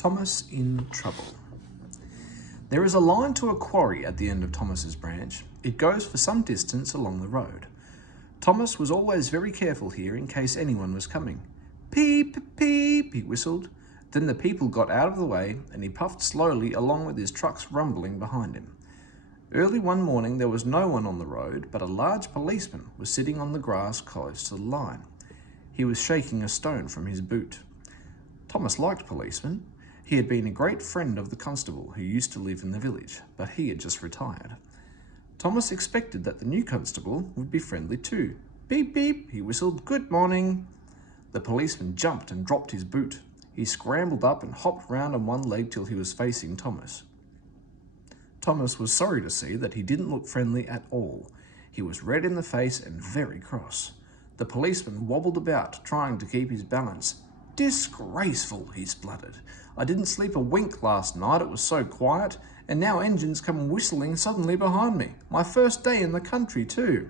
Thomas in trouble. There is a line to a quarry at the end of Thomas's branch. It goes for some distance along the road. Thomas was always very careful here in case anyone was coming. Peep, peep, he whistled. Then the people got out of the way and he puffed slowly along with his trucks rumbling behind him. Early one morning there was no one on the road, but a large policeman was sitting on the grass close to the line. He was shaking a stone from his boot. Thomas liked policemen. He had been a great friend of the constable who used to live in the village, but he had just retired. Thomas expected that the new constable would be friendly too. Beep, beep, he whistled. Good morning. The policeman jumped and dropped his boot. He scrambled up and hopped round on one leg till he was facing Thomas. Thomas was sorry to see that he didn't look friendly at all. He was red in the face and very cross. The policeman wobbled about, trying to keep his balance. Disgraceful, he spluttered. I didn't sleep a wink last night, it was so quiet, and now engines come whistling suddenly behind me. My first day in the country too.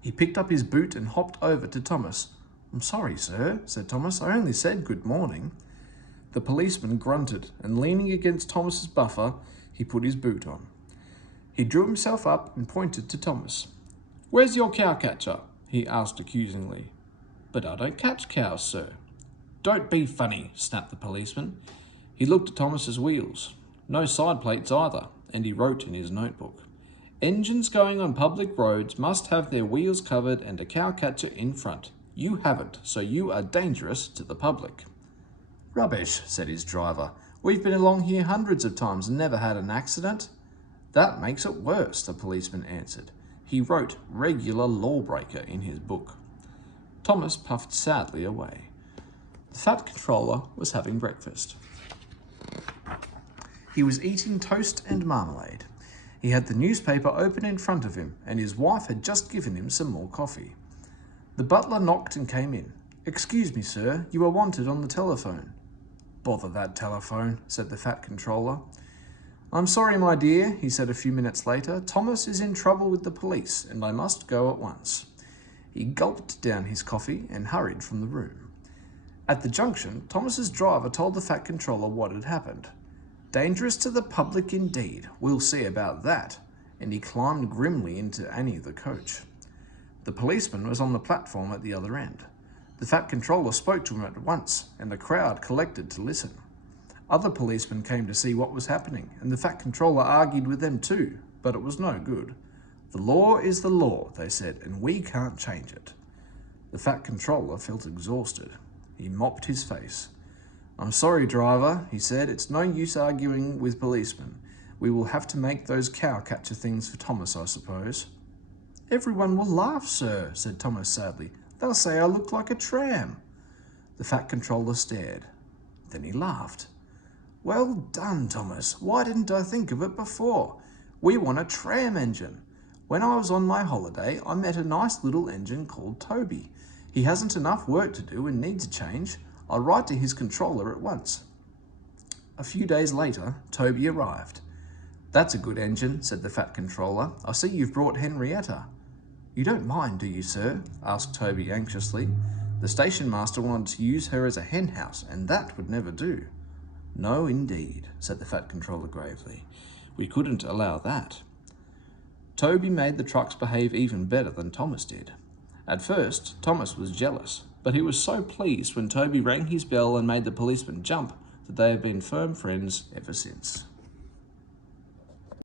He picked up his boot and hopped over to Thomas. I'm sorry, sir, said Thomas. I only said good morning. The policeman grunted, and leaning against Thomas's buffer, he put his boot on. He drew himself up and pointed to Thomas. Where's your cowcatcher? He asked accusingly. But I don't catch cows, sir. Don't be funny, snapped the policeman. He looked at Thomas's wheels. No side plates either, and he wrote in his notebook. Engines going on public roads must have their wheels covered and a cowcatcher in front. You haven't, so you are dangerous to the public. Rubbish, said his driver. We've been along here hundreds of times and never had an accident. That makes it worse, the policeman answered. He wrote regular lawbreaker in his book. Thomas puffed sadly away. The fat controller was having breakfast. He was eating toast and marmalade. He had the newspaper open in front of him, and his wife had just given him some more coffee. The butler knocked and came in. Excuse me, sir, you are wanted on the telephone. Bother that telephone, said the fat controller. I'm sorry, my dear, he said a few minutes later. Thomas is in trouble with the police, and I must go at once. He gulped down his coffee and hurried from the room. At the junction, Thomas's driver told the fat controller what had happened. Dangerous to the public indeed, we'll see about that, and he climbed grimly into Annie the coach. The policeman was on the platform at the other end. The fat controller spoke to him at once, and the crowd collected to listen. Other policemen came to see what was happening, and the fat controller argued with them too, but it was no good. The law is the law, they said, and we can't change it. The fat controller felt exhausted. He mopped his face. I'm sorry, driver, he said. It's no use arguing with policemen. We will have to make those cowcatcher things for Thomas, I suppose. Everyone will laugh, sir, said Thomas sadly. They'll say I look like a tram. The fat controller stared. Then he laughed. Well done, Thomas. Why didn't I think of it before? We want a tram engine. When I was on my holiday, I met a nice little engine called Toby. He hasn't enough work to do and needs a change. I'll write to his controller at once. A few days later, Toby arrived. That's a good engine, said the fat controller. I see you've brought Henrietta. You don't mind, do you, sir? Asked Toby anxiously. The station master wanted to use her as a hen house, and that would never do. No, indeed, said the fat controller gravely. We couldn't allow that. Toby made the trucks behave even better than Thomas did. At first, Thomas was jealous, but he was so pleased when Toby rang his bell and made the policeman jump that they have been firm friends ever since.